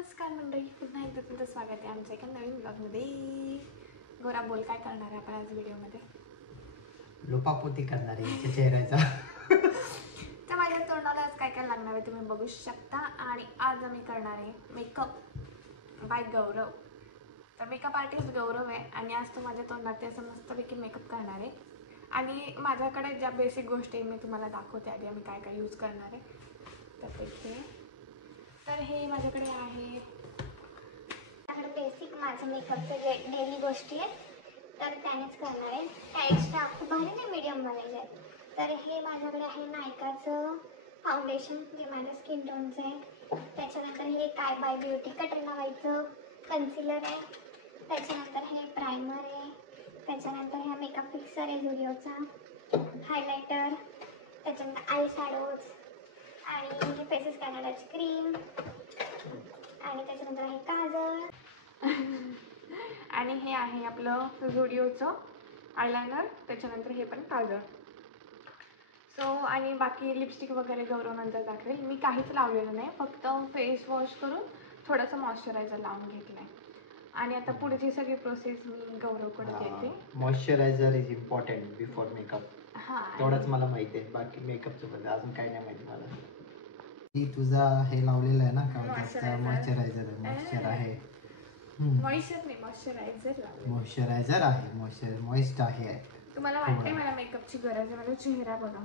नमस्कार मंडळी, पुन्हा एकदा तुमचं स्वागत आहे आमच्या एका नवीन ब्लॉगमध्ये. गोरा बोल, काय करणार आहे आपण आज व्हिडिओमध्ये? लोपापोती करणार आहे चेहऱ्याचा. तर माझ्या तोंडाला आज काय काय लागणार आहे तुम्ही बघू शकता. आणि आज आम्ही करणार आहे मेकअप बाय गौरव. तर मेकअप आर्टिस्ट गौरव आहे आणि आज तो माझ्या तोंडात असं मस्तपैकी मेकअप करणार आहे. आणि माझ्याकडे ज्या बेसिक गोष्टी मी तुम्हाला दाखवते आधी आम्ही काय काय यूज करणार आहे त्यापैकी. तर हे माझ्याकडे आहे, माझ्याकडे बेसिक माझं मेकअपचं जे डेली गोष्टी आहेत तर त्यानेच करणार आहे. त्या एक्स्ट्रा खूप भारी नाही, मीडियम बनायचे आहेत. तर हे माझ्याकडे आहे नायकाचं फाउंडेशन जे माझ्या स्किन टोनचं आहे. त्याच्यानंतर हे काय बाय ब्युटी कटरीना कायचं कन्सिलर आहे. त्याच्यानंतर हे प्रायमर आहे. त्याच्यानंतर हा मेकअप फिक्सर आहे झुडिओचा. हायलायटर, त्याच्यानंतर आय शॅडोज आणि हे फेसेस कॅनडाची क्रीम आणि त्याच्यानंतर आहे काजळ. आणि हे आहे आपलं झुडिओचं आयलायनर. त्याच्यानंतर हे पण काजळ. सो आणि बाकी लिपस्टिक वगैरे गौरव नंतर दाखवेल. मी काहीच लावलेलं नाही, फक्त फेस वॉश करून थोडंसं मॉइश्चरायझर लावून घेतलं आहे. आणि आता पुढची सगळी प्रोसेस मी गौरवकडे देते. Moisturiser is important before makeup. हां, तेवढंच मला माहिती आहे, बाकी मेकअपचं बद्दल अजून काही नाही माहिती मला. ही तुझा हे लावलेलं आहे ना, काय म्हणतात मॉइश्चरायझर. मॉइश्चर आहे, मॉइश्चर नाही, मॉइश्चरायझर लावलं. मॉइश्चरायझर आहे, मॉइस्ट आहे. तुम्हाला वाटते मला मेकअपची गरज आहे? माझा चेहरा बघा.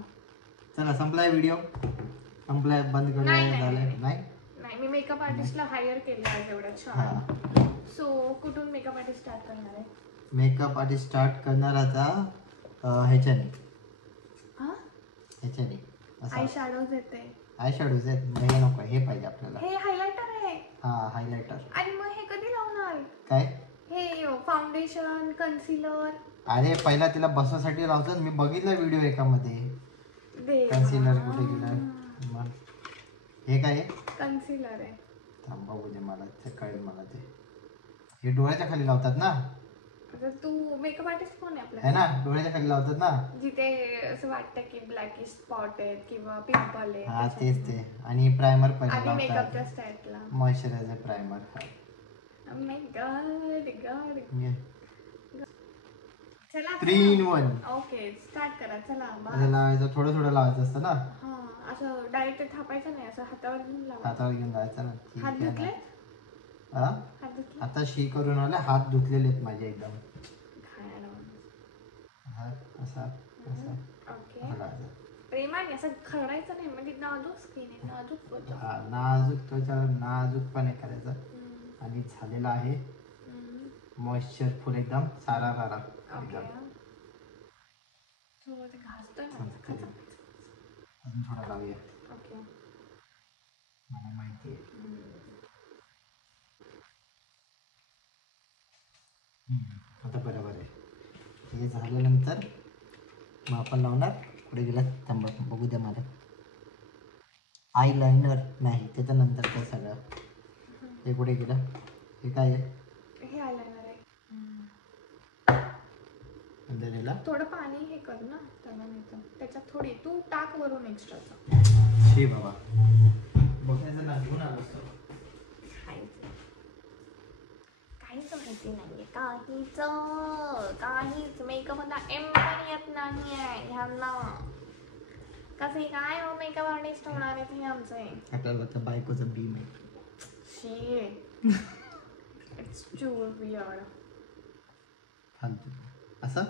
चला संपलाय व्हिडिओ, संपलाय, बंद करूया. झालं नाही नाही, मी मेकअप आर्टिस्टला हायर केलं आहे एवढं छान. सो कुठून मेकअप आर्टिस्ट स्टार्ट करणार आहे? मेकअप आर्टिस्ट स्टार्ट करणार आता ह्याच्याने आय शॅडोज येते. आय शॅडोज आहेत, मग हे नको, हे पाहिजे आपल्याला. हे हायलायटर आहे. हा, हायलायटर. आणि मग हे कधी लावणार? काय हे फाउंडेशन कन्सिलर? अरे पहिला तिला बसण्यासाठी लावतात, मी बघितलं व्हिडिओ एकामध्ये. कन्सिलर कुठे गेलं मग? हे काय आहे? कन्सिलर आहे. थांब बघू दे, मला ते कळेल. मला ते हे डोळ्याच्या खाली लावतात ना? आता तू मेकअप आर्टिस्ट कोण आहे आपला? आहे ना, डोळ्याच्या खाली लावतात ना, जिथे असं वाटतं की ब्लॅकिश स्पॉट आहेत किंवा पिंपल आहे. हा तेच ते. आणि प्रायमर आधी पहिला मेकअपच्या लावतात, स्टाईलला मॉइश्चरायझर प्रायमर. चला 3 in 1. ओके, स्टार्ट करा. चला असं लावायचं, थोडं थोडं लावायचं असतं ना. हा, असं डायरेक्ट थापायचं नाही, असं हातावर घेऊन लावा. हातावर घेऊन जायचं ना. हात ठीक आहे धुतले? ना. हा, हात धुतले? आता शी करून आले, हात धुतलेले आहेत माझे एकदम. खायला. हा, असा असा ओके, असं लावायचं. प्रेमाने असं खरडायचं नाही, म्हणजे नाजूक स्किन आहे, नाजूक त्वचा. हा, नाजूक त्वचा, नाजूकपणे करायचं. आणि झालेला आहे मॉइश्चरफुल एकदम, सारा रारा एकदम. घासतोय अजून थोडा लावूया. ओके, मला माहिती आहे. आता बरोबर आहे. हे झाल्यानंतर मग आपण लावणार, कुठे गेला थांबा बघू द्या मला. आय लायनर नाही, त्याच्यानंतर काय सगळं. हे कुठे गेलं? हे काय आहे? हे आयलाइनर आहे. नंतर याला थोडं पाणी हे कर ना त्याला, नाही तर त्याच्यात थोडी तू टाक वरून एक्स्ट्राचं. हे बाबा बघायचं ना, घेऊन आलो असतो. काहीच माहिती नाहीये, काहीच मेकअप मध्ये एम पण येत नाहीये ह्यांना. कसे काय हो मेकअप आर्टिस्ट होणार आहेत हे आमचे? आपल्याला फक्त बायकोचं बीम आहे. शी, इट्स टू वियर्ड. फालतू असं.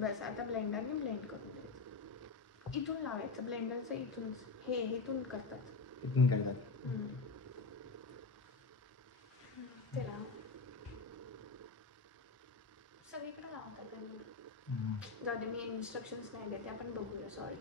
बस आता ब्लेंडरने ब्लेंड करून द्यायचं. इथून लावायचं ब्लेंडरचं, इथून हे इथून करतात. इथून करतात. त्याला सगळीकडे लावतात. जाऊ दे, मी इन्स्ट्रक्शन्स नाही देते, आपण बघूया. सॉरी.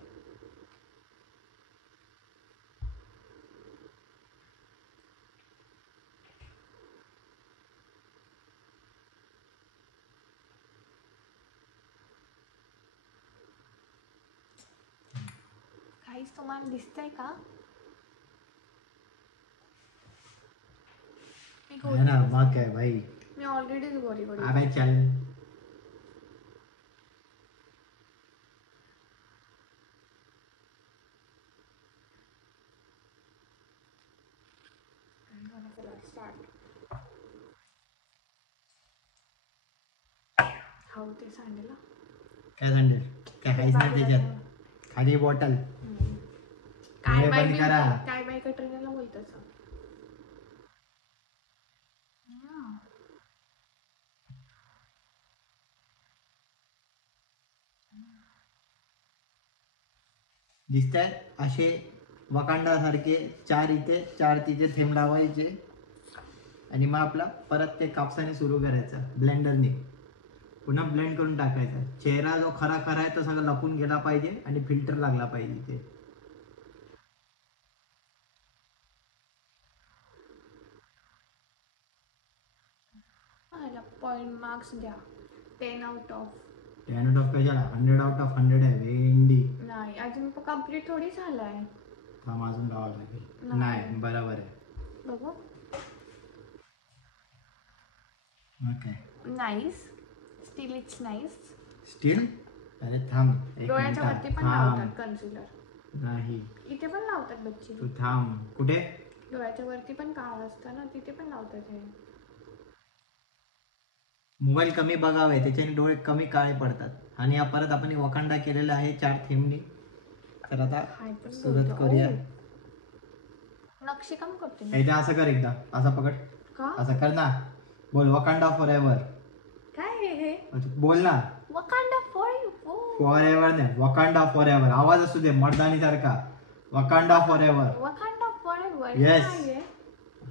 काहीच तुम्हाला दिसतंय का? है ना, मग काय भाई, मी ऑलरेडीच गोरी गोरी. अबे चल. हो ते सांगेल ना. काय सांगेल काय काहीच नाही त्याच्यात खाली बॉटल काय हे बाय बंद करा. काय बाय कटरीनाला बोलतोस. दिसताय असे वकांडा सारखे 4 इथे 4 तिथे थेंब लावायचे आणि मग आपला परत ते कापसाने सुरू करायचं ब्लेंडरने पुन्हा ब्लेंड करून टाकायचा. चेहरा जो खरा खरा आहे तो सगळं लपून गेला पाहिजे आणि फिल्टर लागला पाहिजे ते. पॉइंट मार्क्स द्या 10 आउट ऑफ. 10 आउट ऑफ कशाला 100 आउट ऑफ 100 आहे भेंडी. नाही अजून कम्प्लीट थोडी झालाय. थांब अजून लावावं लागेल. नाही. नाही बरोबर आहे. बघू. Okay nice. Steel it's nice. Steel अरे थांब एक डोळ्याच्या मिनिट वरती पण थांब. लावतात कन्सिलर. नाही इथे पण लावतात बच्ची. तू थांब. कुठे डोळ्याच्या वरती पण काळं असतं ना तिथे पण लावतात हे. मोबाईल कमी बघावे त्याच्याने डोळे कमी काळे पडतात. आणि परत आपण वकांडा केलेला आहे 4 थेंबनी. तर आता हाय पण सुरुवात बोलतो. करूया. नक्षी काम करते मी. एकदा असं कर एकदा असं पकड का असं कर ना. बोल वकांडा फॉर एव्हर. काय हे बोल ना. वकांडा फॉर फॉर एव्हर नाही वकांडा फॉर एव्हर. आवाज असू दे मर्दानी सारखा. Wakanda for ever. Wakanda for Yes.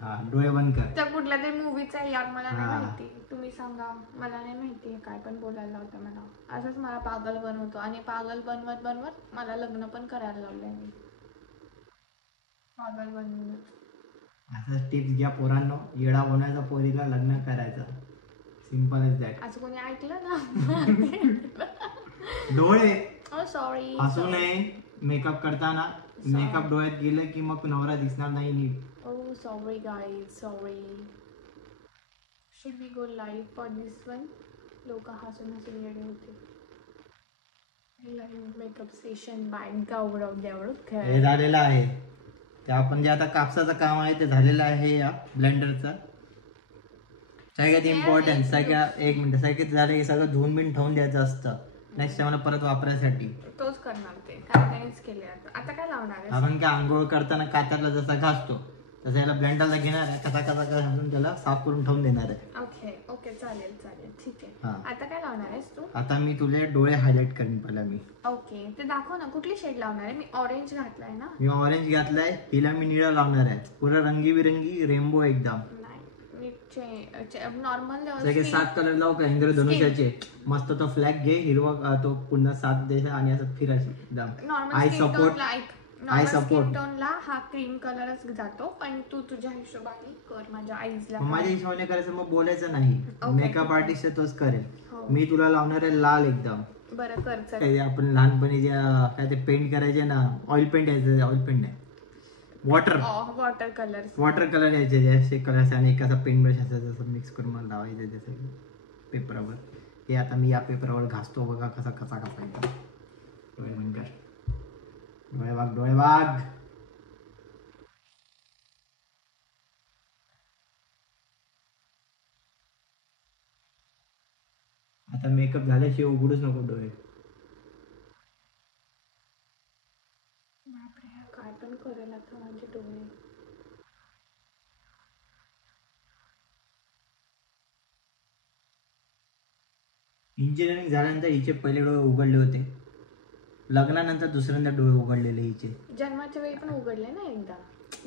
हा डोळे बंद कर. त्या कुठल्या तरी मूवीचा यार मला नाही हा. माहिती. तुम्ही सांगा मला नाही माहिती काय पण बोलायला होतं मला. असंच मला पागल बनवतो आणि पागल बनवत बनवत मला लग्न पण करायला लावलंय मी. पागल बनवून असं टिप्स घ्या पोरांनो. येडा होण्याचा पोरीला लग्न करायचं. Simple is that. असं कोणी ऐकलं ना. डोळे सॉरी असू नये मेकअप करताना. मेकअप डोळ्यात गेलं की मग नवरा दिसणार नाही नीट. Oh, sorry guys, sorry. Should we go live for this one? लोक हसून हसून येडे होते. लाईव्ह मेकअप सेशन बाय गौरव हे देवळकर. झालेलं आहे. ते आपण जे आता कापसाचं काम आहे ते झालेलं आहे या ब्लेंडरचं. सगळ्यात इम्पॉर्टंट सगळ्यात एक मिनिट सगळ्यात झालं की सगळं धुवून बिन ठेवून द्यायचं असतं नेक्स्ट टाइमला परत वापरायसाठी. तोच करणार ते कारण त्यानेच केले. आता काय लावणार आहे. आपण काय आंघोळ करताना कात्याला जसा घासतो तसं याला ब्लेंडरला घेणार आहे. कसा कसा कसा घालून त्याला साफ करून ठेवून देणार आहे. ओके ओके चालेल चालेल ठीक हा. आहे. आता काय लावणार आहेस तू. आता मी तुझे डोळे हायलाइट करीन पहिला मी. ओके ते दाखव ना कुठली शेड लावणार आहे. मी ऑरेंज घातलाय ना. मी ऑरेंज घातलाय. तिला मी निळा लावणार आहे. पुरा रंगीबिरंगी रेनबो एकदम. नॉर्मल सगळे 7 कलर लावू का इंद्रधनुष्याचे. मस्त तो फ्लॅग घे हिरवा तो पुन्हा 7 देश आणि असं फिरायची एकदम. नॉर्मल आय स्किन सपोर्ट टोनला I support. टोनला हा क्रीम कलरच जातो पण तू तुझ्या हिशोबाने कर. माझ्या आईजला माझ्या हिशोबाने करायचं मग बोलायचं नाही. Okay. मेकअप आर्टिस्ट तोच करेल. हो. मी तुला लावणार आहे लाल एकदम. बरं कर चल. काय आपण लहानपणी ज्या काय ते पेंट करायचे ना ऑइल पेंट यायचं. ऑइल पेंट नाही वॉटर वॉटर कलर यायचे जे असे कलर आणि एक असा पेंट ब्रश असायचं जसं मिक्स करून मला लावायचं त्याचं पेपरावर. हे आता मी या पेपरावर घासतो बघा कसा कसा घासायचा. डोळे बंद कर. डोळे वाघ डोळे वाघ. आता मेकअप झाल्याशिवाय उघडूच नको डोळे. काय पण करेल आता माझे डोळे. इंजिनिअरिंग झाल्यानंतर हिचे पहिले डोळे उघडले होते. लग्नानंतर दुसऱ्यांदा डोळे उघडलेले हिचे. जन्माच्या वेळी पण उघडले ना एकदा.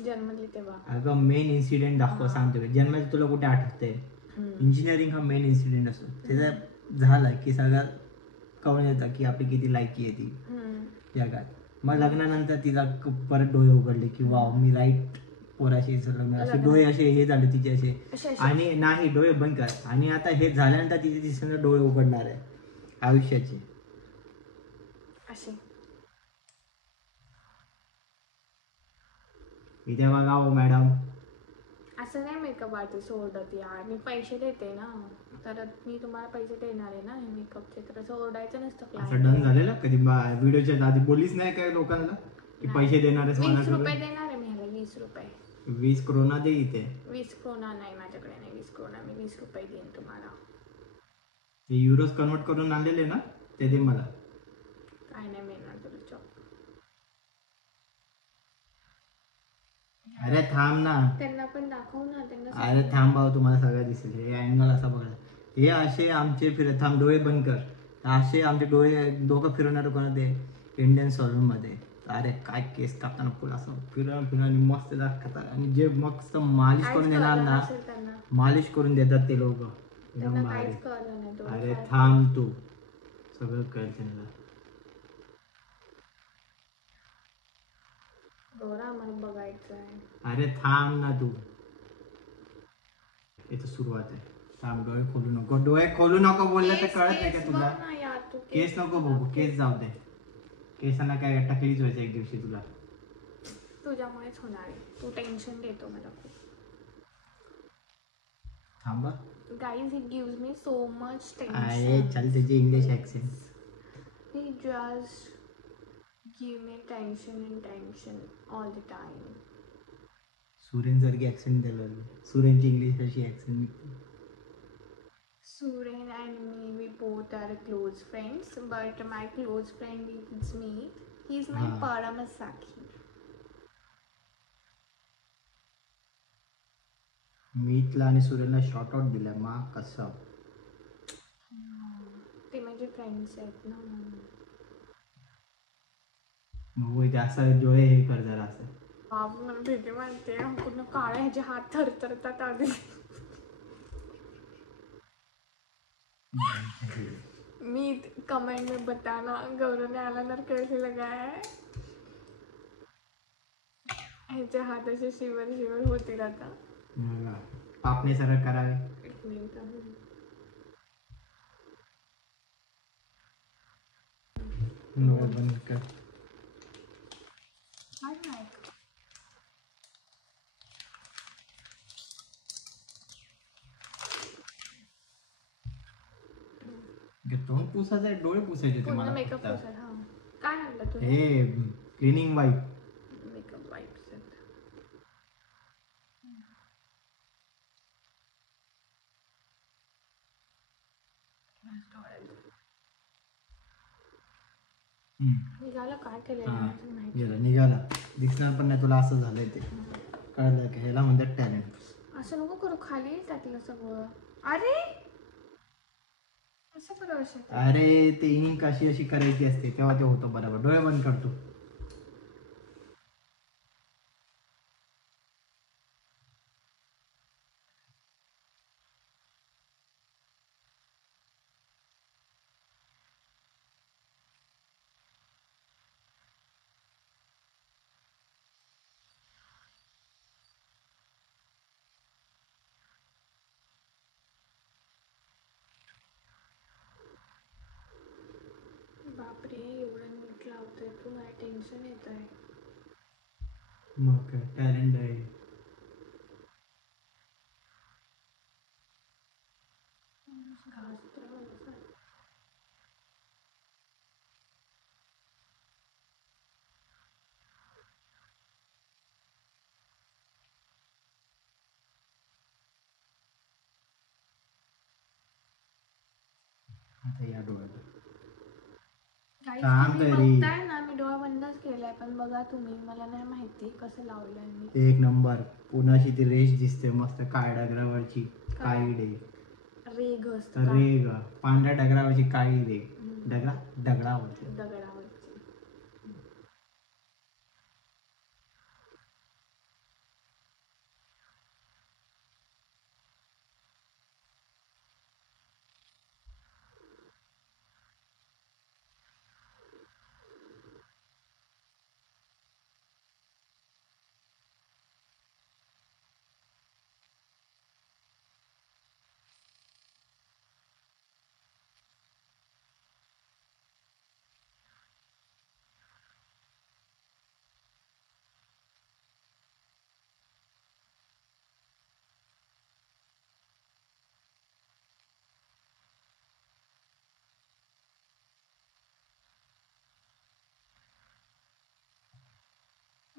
जन्मले तेव्हा. अगं मेन इन्सिडेंट दाखव सांगतो. जन्माचे तुला कुठे आठवते. इंजिनिअरिंग हा मेन इन्सिडेंट असतो. त्याचा झाला की सगळं कळून येतं की आपली किती लायकी आहे ती जगात. मग लग्नानंतर तिला परत डोळे उघडले की वा मी राईट पोराशी लग्न. असे डोळे असे हे झाले तिचे असे. आणि नाही डोळे बंद कर. आणि आता हे झाल्यानंतर तिचे तिसऱ्यांदा डोळे उघडणार आहे आयुष्याचे असे. इथे बघा हो मॅडम. असं नाही मेकअप आर्टिस्ट ओरडत यार. मी पैसे देते ना तर मी तुम्हाला पैसे देणार आहे ना हे मेकअपचे. तर असं ओरडायचं नसतं. असं डन झालेलं कधी व्हिडिओच्या आधी बोलीच नाही काय लोकांना की पैसे देणार आहे. 20 रुपये देणार आहे मी ह्याला. 20 रुपये 20 क्रोना दे इथे. 20 क्रोना नाही माझ्याकडे नाही 20 क्रोना मी 20 रुपये देईन तुम्हाला. ते युरोज कन्वर्ट करून आणलेले ना ते दे मला. काय नाही मिळणार तुला चॉक. अरे थांब ना. त्यांना पण दाखव ना त्यांना. अरे थांब भाऊ तुम्हाला सगळं दिसेल. हे अँगल असा बघा. हे असे आमचे फिरत थांब डोळे बंद कर. असे आमचे डोळे डोकं फिरवणार कोणा ते इंडियन सॉल्यून मध्ये. अरे काय केस कापताना फुल असं फिरवून मस्त दाखवतात आणि जे मस्त मालिश करून देणार ना मालिश करून देतात ते लोक. अरे थांब तू सगळं कळेल त्यांना. गौरा मला बघायचं आहे. अरे थांब ना तू. इथं सुरुवात आहे. थांब डोळे खोलू नको. डोळे खोलू नको बोललं तर कळत नाही का तुला. केस नको बघू. केस जाऊ दे. केसांना काय टकलीच व्हायचं एक दिवशी तुला. तुझ्यामुळेच होणार आहे. तू टेन्शन देतो मला खूप. थांबा. Guys he gives me so much अरे टेन्शन. चल त्याची English accent. He just give me tension and tension all the time. Suren सारखी ऍक्सेंट दिलं. सुरेनची इंग्लिश अशी ऍक्सेंट निघते. Suren and me, we both are close friends, but my close friend is me. He's my Paramasakhi. मीतला आणि सुरेनला short out दिला. मा कसं ते माझे फ्रेंड्स आहेत ना म्हणून. मग इथे असं डोळे हे कर जरा असं. बाबू मला भीती वाटते. पूर्ण काळे ह्याचे हात थरथरतात आधी. मी कमेंट में बताना गौरव ने आयलाइनर कैसे लगाया है. ह्याचे हात असे शिवर शिवर होतील आता. पापणे सरळ करावे. एक मिनिट. बंद कर. तोंड पुसायचं डोळे पुसायचे ते मला. मेकअप हा काय आणलं तू. हे क्लिनिंग वाईप. मेकअप वाईप्स निघालं. काय केलं निघाला. दिसणार पण नाही तुला. असं झालंय ते कळलं का. ह्याला म्हणतात टॅलेंट. असं नको करू. खाली टाकलं सगळं. अरे असं करू शकत. अरे ते इंक अशी अशी करायची असते तेव्हा ते होतं बरोबर. डोळे बंद करतो. बापरे एवढं नीट लावतोय तू. मला टेन्शन येत आहे. मग काय टॅलेंट आहे. आता या डोळ्याला काम तरी. बघताय ना मी डोळा बंदच केलाय पण बघा तुम्ही. मला नाही माहिती कसं लावलंय मी. एक नंबर. पुन्हाची ती रेष दिसते मस्त काळ्या डगरावरची. काळी रेग. रेग असत. रेग पांढऱ्या डगरावरची काळी रेग. दगडावरची.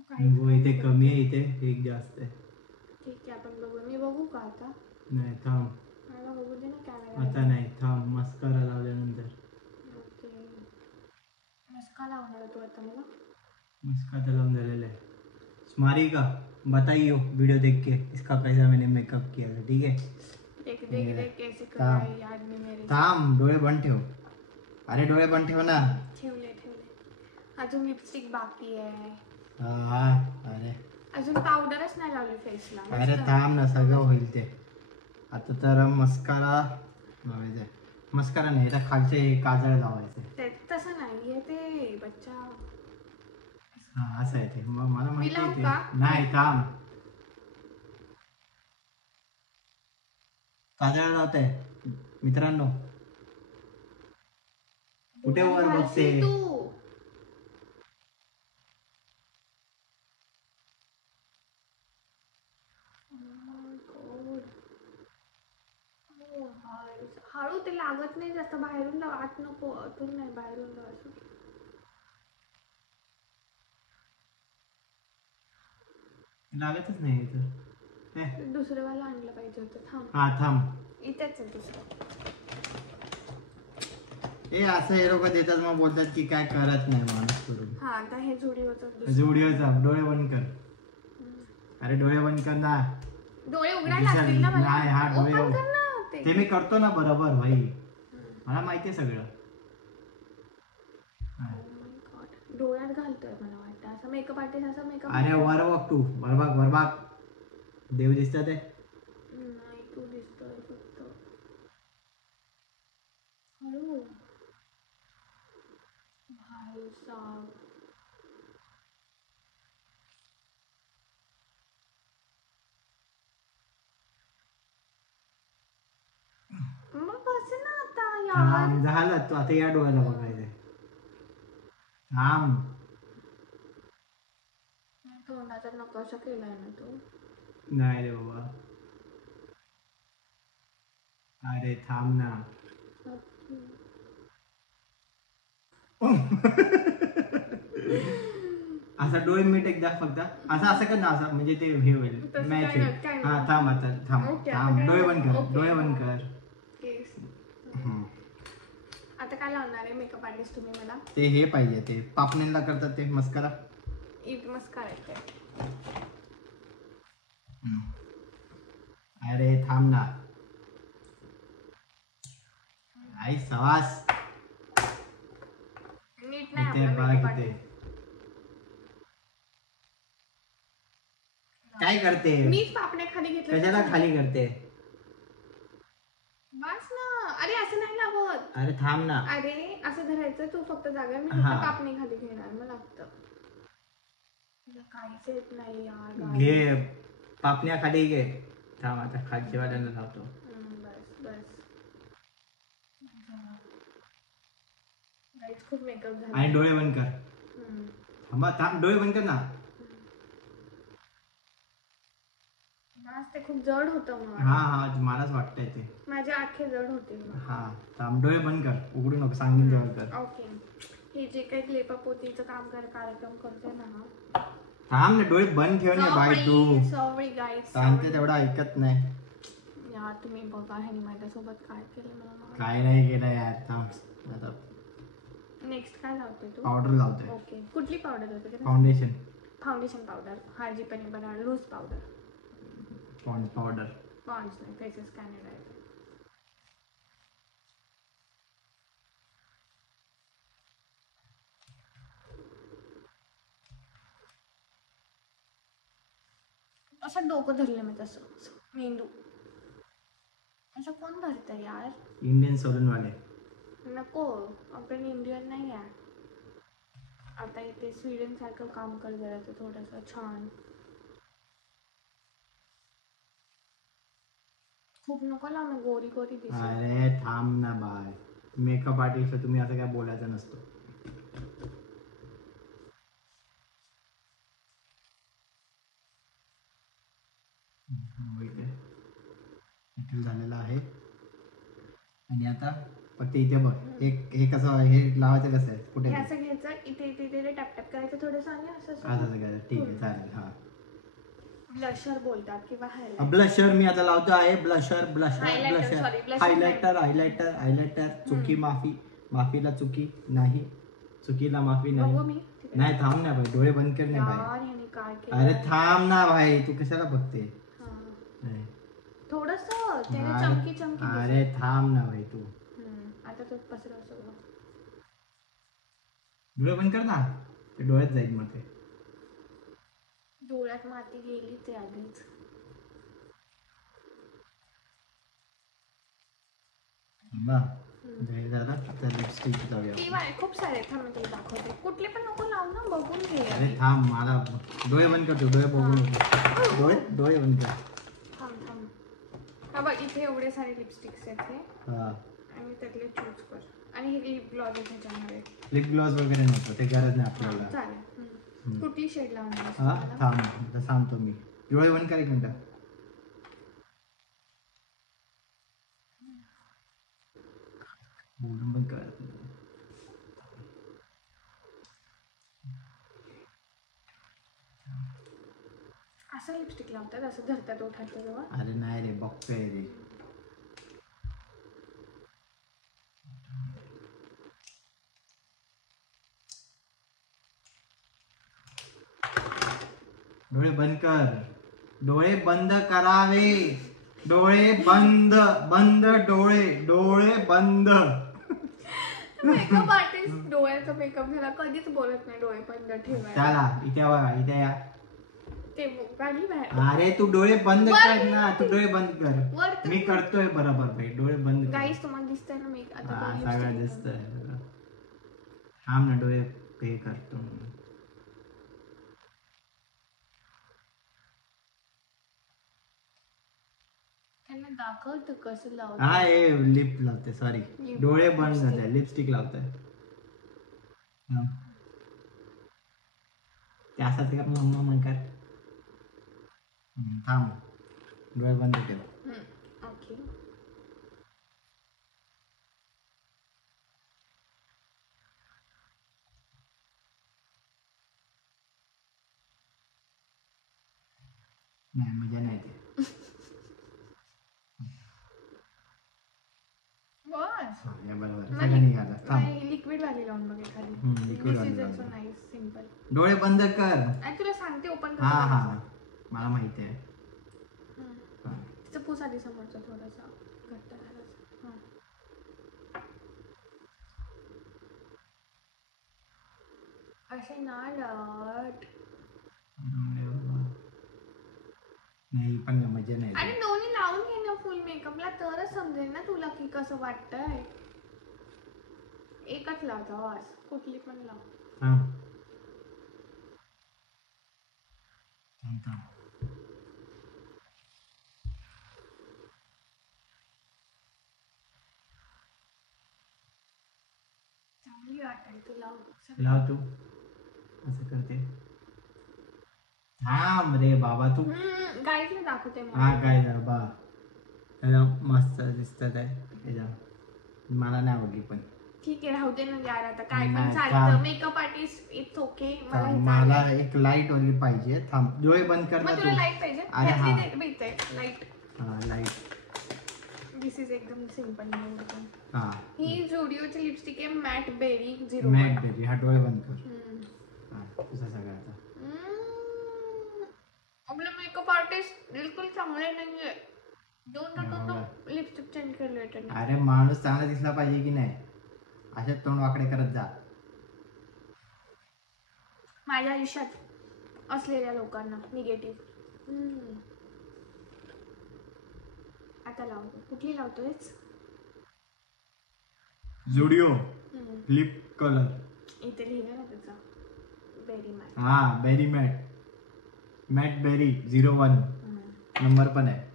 हो इथे कमी आहे, इथे एक जास्त आहे. ठीक आहे आपण बघू. मी बघू का आता? नाही थांब, मला बघू दे ना कॅमेरा. आता नाही थांब, मस्कारा लावल्यानंतर. ओके. मस्का लावणार तू आता मला? मस्कारा लावून झालेला आहे. स्मारिका बताइयो वीडियो देख के इसका कैसा मैंने मेकअप किया था, ठीक है. देख देख देख कैसे कर थांब. रहा है यार मी मेरे. थांब, डोळे बंद ठेव. अरे डोळे बंद ठेव ना. ठेवले. अजून लिपस्टिक बाकी आहे. हा अरे अजून पावडरच नाही लावली फेसला. अरे थांब ना, सगळं होईल ते. आता तर मस्कारा लावायचं. मस्कारा नाही, आता खालचे काजळ लावायचे. ते तसं नाहीये ते बच्चा. हा असं आहे ते. मग मला माहिती लावू आहे ते. का? नाही थांब, काजळ लावताय मित्रांनो. कुठे वर बघते? घालशील तू. हळू ते लागत नाही जास्त. बाहेरून लाव, आत नको. आतून नाही, बाहेरून लाव असं. लागतच नाही इथं. दुसरं वाला आणलं पाहिजे होतं. थांब, हा थांब. इथेच आहे दुसरं. ए असं हे लोक देतात, मग बोलतात की काय करत नाही माणूस करून. हा आता हे जोडी होतं. जुडिओचा डोळे बंद कर. अरे डोळे बंद कर ना. डोळे उघडायला लागतील ना मला. नाही, हा डोळे ओपन कर ना ते. ते मी करतो ना बरोबर भाई, मला माहिती आहे सगळं. हा. Oh my God. डोळ्यात घालतोय मला वाटतं. असं मेकअप आर्टिस्ट असं मेकअप. अरे वर बघ तू, वर बघ. देव दिसतात ते. नाही तू दिसतोय फक्त. हळू. भाई साहब. मग कसं ना आता यार. थांब, झालं तू आता या डोळ्याला बघायचंय. थांब. तोंडाचा नकाशा केलाय ना तू. नाही रे बाबा. अरे थांब ना. असा डोळे मीट एकदा फक्त असं कर ना, असं म्हणजे ते हे होईल, तसं मॅच काय होईल. नाही, काय हा नाही. थांब आता, थांब Okay, आता थांब. काय डोळे बंद कर, Okay. डोळे बंद कर. केस. हम्म. आता काय लावणार आहे मेकअप आर्टिस्ट तुम्ही मला? ते हे पाहिजे, ते पापण्यांना करतात ते मस्करा. एक मस्का आहे. अरे थांब ना. आई सवास. नीट नाही इथे आपला बघ मेकअप इथे. आर्टिस्ट. काय करते? मीच पापण्या खाली घेतल्या. कशाला खाली करते? बस ना. अरे असं नाही लावत. अरे थांब ना. अरे असं धरायचं तू फक्त जागा. मी हा. फक्त पापणी खाली घेणार. मग लागतं. तुला काहीच येत नाही यार. घे पापण्या खाली घे. थांब आता खालच्या वाल्याला लावतो. बस. गाईज खूप मेकअप झाला. आणि डोळे बंद कर. थांबा, थांब, डोळे बंद कर ना. बस ते खूप जड होतं मग. हा मलाच वाटतंय ते. माझे आखे जड होते मग. हा थांब, डोळे बंद कर, उघडू नको, सांगून जवळ कर. ओके. हे जे काही लेपापोतीचं काम कार्यक्रम करते ना हा. थांब ना, डोळे बंद ठेव ना बाई तू. Sorry guys. सांगते तेवढं ऐकत नाही. यार तुम्ही बघा ह्यानी माझ्यासोबत काय केलं मला. काय नाही केलं यार. थांब आता नेक्स्ट काय लावते तू? पावडर लावतोय. ओके. कुठली पावडर होते? फाउंडेशन. Foundation powder. हार्जी पनी बना loose powder. Pond's powder. Pond's नाही, फेसेस कॅनडा आहे. असं डोकं धरलं मी तसं. मेंदू असं कोण धरतं यार? इंडियन सलून वाले. नको, आपण इंडियन नाही आहे. आता इथे स्वीडन सारखं काम कर जरा तर थोडंसं छान. खूप नको लावू ना, गोरी गोरी दिसत. अरे थांब ना बाय. मेकअप आर्टिस्ट तुम्ही असं काय बोलायचं नसतं. झालेला आहे. आणि आता फक्त इथे बघ, हे कसं, हे लावायचं कसं आहे, कुठे हे असं घे घ्यायचं, इथे इथे इथे टॅप टॅप करायचं थोडंसं आणि असं असं काय ठीक आहे चालेल. हा ब्लशर बोलतात किंवा हायलाइटर. ब्लशर मी आता लावतो आहे. Blusher blusher Highlighter, blusher sorry, blusher highlighter highlighter highlighter. चुकी माफी, माफीला चुकी नाही, चुकीला माफी बघू नाही. मी तिकडे. नाही थांब ना भाई, डोळे बंद कर ना भाई. यार ह्याने काय केलं? अरे थांब ना भाई, तू कशाला बघते? हा. अरे थोडंसं त्याने चमकी चमकी अरे थांब ना भाई तू. आता तो पसरव सगळं. डोळे बंद कर ना, ते डोळ्यात जाईल मग ते. डोळ्यात माती गेली ते आधीच. झालं आता लिपस्टिक लावूया. ती बाय खूप सारे थांब मी तुला दाखवते. कुठली पण नको लावू ना, बघून घे. अरे थांब, मला डोळे बंद करतो, डोळे बघू नको. डोळे बंद कर. थांब थांब. हा बघ इथे एवढे सारे लिपस्टिक्स आहेत हे. हा आणि त्यातले चूज कर. आणि हे लिप ग्लॉस आहे त्याच्यामध्ये. लिप ग्लॉस वगैरे नको, ते गरज नाही आपल्याला. चालेल. कुठली शेड लावणार आहेस हा तुम्हाला? थांब आता सांगतो मी. डोळे बंद कर एक मिनिट. बोलून बंद कर. असं लिपस्टिक लावतात, असं धरतात ओठाच्या जवळ. अरे नाही रे, बघतोय रे. डोळे बंद कर. डोळे बंद करावे. डोळे बंद, बंद डोळे, डोळे बंद. मेकअप आर्टिस्ट डोळ्याचा मेकअप झाला कधीच बोलत नाही डोळे बंद ठेवायला. चला इथे बघा, इथे या. ते गाडी बाहेर. अरे तू डोळे बंद कर ना, तू डोळे बंद कर. वर तर- मी करतोय बरोबर भाई, डोळे बंद कर. गाईस तुम्हाला दिसतंय ना मी आता हा पण सगळं lipstick दिसतंय. थांब ना, डोळे पे करतो मी. त्यांना दाखवतो कसं लावतो. हा हे लिप लावते, सॉरी Lip. डोळे बंद झाले, लिपस्टिक लावतोय. त्यासाठी कर मम्मा मन कर. थांब, डोळे बंद ठेव. ओके. नाही मजा नाही ते. बस हा, या बरोबर सगळं निघालं. थांब, नाही लिक्विड वाली लावून बघ एखादी. liquid वाली दिस इज लावून ऑल्सो बघ. Nice simple. डोळे बंद कर. आणि तुला सांगते ओपन हा हा मला माहिती आहे. हा. तिचं पूस आधी समोरचं थोडंसं घट्ट झालं. असे ना लट. नाही पण मजा नाही आणि ते. दोन्ही लावून घे ना फुल मेकअपला तरच समजेल ना तुला की कसं वाटतंय. एकच लावतो आवाज, कुठली पण लाव. थांब. थांब, थांब. चांगली वाटेल तू लाव. लाव तू. असं करते. थांब रे बाबा तू. गाईडला दाखवते हा मला. काय झालं बा, त्याला मस्त दिसतात आहे त्याच्या. मला नाही आवडली पण. ठीक आहे राहू दे ना यार, आता काय पण नाही, चालतं. थांब. Makeup artist it's okay. मला हे मला चालेल. एक लाईट वाली पाहिजे. थांब, डोळे बंद कर ना मग तू. तुला लाईट पाहिजे? अरे हा. लाईट. हा लाईट. दिस इज एकदम सिंपल. हा ही जुडिओची लिपस्टिक आहे मॅट बेरी 01. Matte baby. हा डोळे बंद कर. हा तुझा सगळं आता. आपले मेकअप आर्टिस्ट बिलकुल चांगले नाहीये. दोन लिपस्टिक चेंज केले त्यांनी. अरे माणूस चांगला दिसला पाहिजे की नाही, अशाच तोंड वाकडे करत जा. माझ्या आयुष्यात असलेल्या लोकांना निगेटिव्ह. आता लावतो. कुठली लावतोयस? Zudio lip colour. इथे लिहिलं ना त्याचा बेरी मॅट. हा berry matte. Matte berry 01 number पण आहे.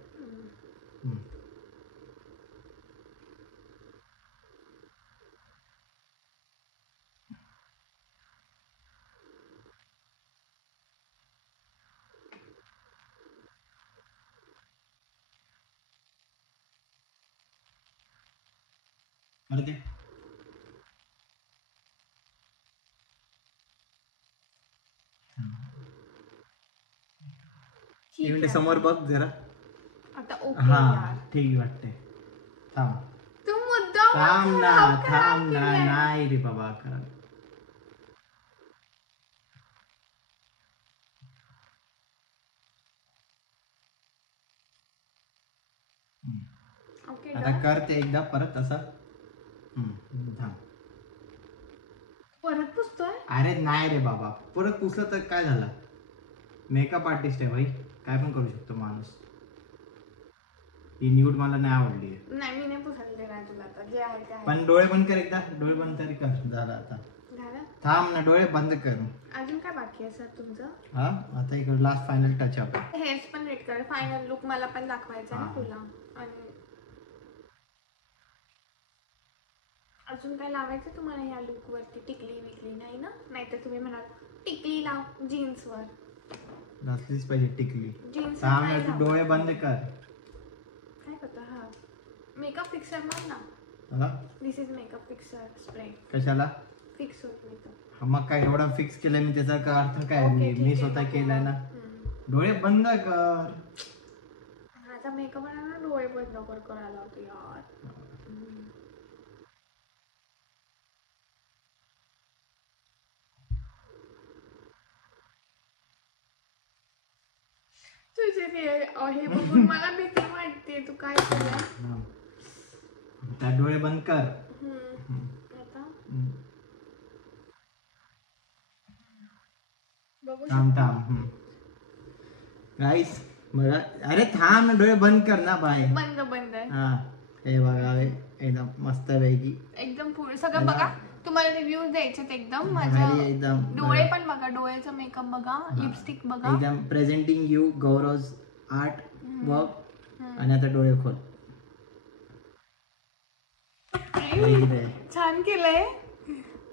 अरे ते ठीक इव्हेंट आहे. समोर बघ जरा. आता ओके हा यार. ठीक वाटते. थांब तू मुद्दाम थांब ना खराब थांब ना केलंय. नाही रे बाबा खराब. ओके आता डन. कर ते एकदा परत असं. थांब. परत पुसतोय. अरे नाही रे बाबा परत पुसलं तर काय झालं. मेकअप आर्टिस्ट आहे भाई काय पण करू शकतो माणूस. ही न्यूड मला नाही आवडली. नाही मी नाही पुसायला देणार तुला आता जे आहे ते आहे. पण डोळे बंद कर एकदा. डोळे बंद तरी कर. झालं आता. झालं. थांब ना डोळे बंद कर. अजून काय बाकी आहे सर तुमचं. हा आता इकडे last final touch up. Hairs पण रेड कर. फायनल लुक मला पण दाखवायचा आहे ना हा. तुला. आणि अजून काय लावायचं तुम्हाला या लुक वरती. टिकली विकली नाही ना. नाहीतर तुम्ही म्हणाल टिकली लाव जीन्स वर. घातलीच पाहिजे टिकली. जीन्स थांब ना तू डोळे बंद कर. काय करतो हा मेकअप फिक्सर मग ना. हा? दिस इज मेकअप फिक्सर स्प्रे. कशाला. फिक्स होत मेकअप. हा, मग काय एवढा फिक्स केलंय मी त्याचा काय अर्थ काय. ओके, मी ठीक मी आहे. स्वतः केलंय ना. डोळे बंद कर. आता मेकअप ना डोळे बंद कर करायला होतो यार. तुझे हे बघून मला भीती वाटते. तू काय केलंय. हा. आता डोळे बंद कर. आता बघू थांब थांब. गाईस बघा. अरे थांब ना डोळे बंद कर ना बाय. बंद बंद आहे. हा हे बघा हे एकदम मस्त पैकी. एकदम पुढे सगळं बघा. तुम्हाला रिव्ह्यू द्यायचे एकदम भारी माझं. एकदम डोळे पण बघा. डोळ्याचा मेकअप बघा. लिपस्टिक बघा. एकदम presenting you Gaurav art work. आणि आता डोळे खोल. छान केलंय.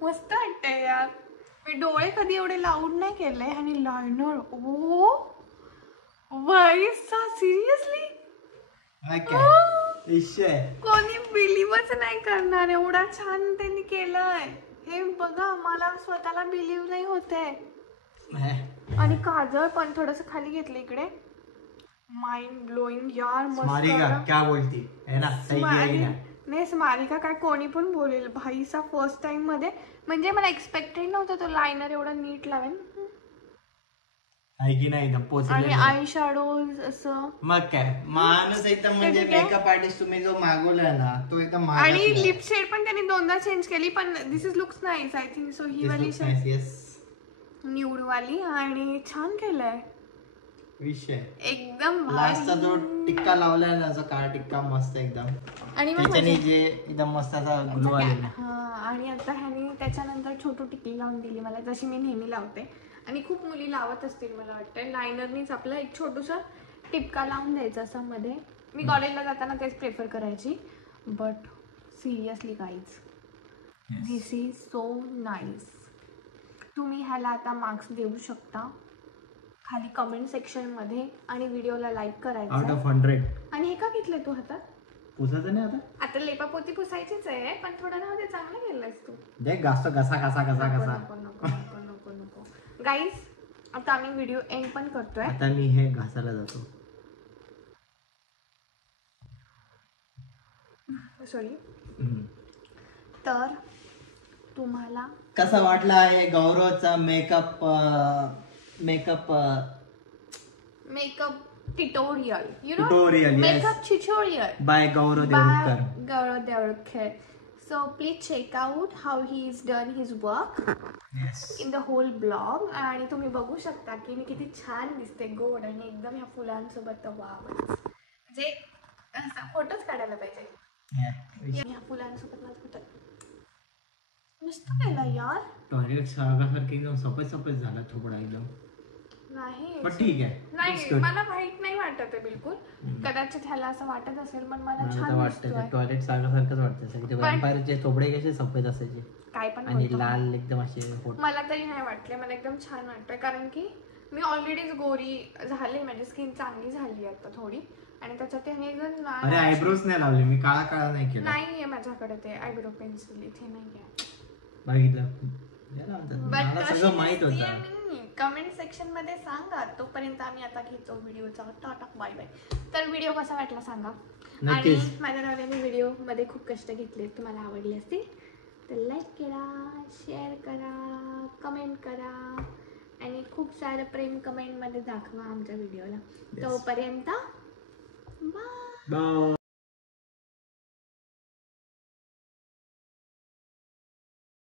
मस्त वाटतंय यार. मी डोळे कधी एवढे लाऊड नाही केले. आणि लायनर ओ वाईसा सिरियसली कोणी बिलीव्हच नाही करणार. एवढा छान त्यांनी केलंय. हे बघा मला स्वतःला बिलीव्ह नाही होते. आणि काजळ पण थोडस खाली घेतलं इकडे. माइंड ब्लोईंग यार. मस्त. क्या बोलती है ना. सही किया की नाही? नाही स्मारिका काय कोणी पण बोलेल भाईचा फर्स्ट टाइम मध्ये. म्हणजे मला एक्सपेक्टेड नव्हतं तो लायनर एवढा नीट लावेल. आहे की नाही एकदम आणि पोचले. आय शॅडो असं. मग काय माणूस एकदम म्हणजे ठीक आहे. मेकअप आर्टिस्ट तुम्ही जो मागवलाय ना तो एकदम महागात आणि नाही. लिप शेड पण त्यांनी दोनदा चेंज केली. पण this is looks nice I think so. ही This वाली looks nice, yes. न्यूड वाली. आणि छान केलंय विषय. एकदम लास्टचा जो भारी. टिक्का लावलाय ना जो काळा टिक्का मस्त एकदम. आणि मग त्याच्याने म्हणजे- जे एकदम मस्त असा ग्लो आलेला. हा आणि आता ह्यानी त्याच्यानंतर छोटू टिकली लावून दिली मला जशी मी नेहमी लावते. आणि खूप मुली लावत असतील मला वाटतं. लायनरनीच आपलं एक छोटूसा टिपका लावून द्यायचा असं मध्ये. मी कॉलेजला जाताना तेच प्रेफर करायची. But seriously guys this is so nice. तुम्ही ह्याला आता मार्क्स देऊ शकता खाली कमेंट सेक्शनमध्ये. आणि व्हिडिओला लाईक आउट करायचं. ऑफ 100. आणि हे का घेतलंय तू हातात. पुसायचं नाही आता. आता लेपापोती पुसायचीच आहे. पण थोडं ना ते चांगलं केलंयस तू. देख घासतो घसा घसा घसा नको घसा. नको नको नको नको नको. गाईज आता आम्ही व्हिडिओ एंड पण करतोय. आता मी हे घासायला जातो. सॉरी. तर तुम्हाला कसा वाटला आहे गौरवचा makeup makeup tutorial you know Tutorial, yes. Makeup tutorial by Gaurav Devkar. Gaurav Devkar. So please check out how he's done his work in the whole blog. आणि तुम्ही बघू शकता की मी किती छान दिसते गोड आणि एकदम ह्या फुलांसोबत वाव. म्हणजे फोटोच काढायला पाहिजे. ह्या फुलांसोबत माझा फोटो मस्त केला यार. टॉयलेट सारखं एकदम सफेद सफेद झाला थोडा एकदम. नाही पण ठीक आहे. नाही मला वाईट नाही वाटत आहे बिलकुल. कदाचित ह्याला असं वाटत असेल पण मला मला तर छान वाटतं दिसतोय. टॉयलेट सारखंच वाटतं. सगळे वॅम्पायरचे थोबडे कसे सफेद असायचे काय पण आणि बोलतो. लाल एकदम असे होत. मला तरी नाही वाटले. मला एकदम छान वाटतंय कारण की मी ऑलरेडीच गोरी झाली. माझी स्किन चांगली झाली आता थोडी. आणि त्याच्यात हे जर अरे आयब्रोज नाही लावले मी. काळा काळा नाही केला. नाहीये माझ्याकडे ते आयब्रो पेन्सिल इथे नाहीये. बघितलं But मला कशी सगळं माहित दिसतेय होतं. मी? कमेंट सेक्शनमध्ये सांगा. तोपर्यंत आम्ही आता घेतो व्हिडिओचा टाटा बाय बाय. तर व्हिडिओ कसा वाटला सांगा. आणि नक्कीच. माझ्या नवऱ्याने व्हिडिओमध्ये खूप कष्ट घेतले. तुम्हाला आवडले असतील तर लाईक करा, शेअर करा, कमेंट करा आणि खूप सारं प्रेम कमेंटमध्ये दाखवा आमच्या व्हिडिओला. तोपर्यंत बाय. बाय.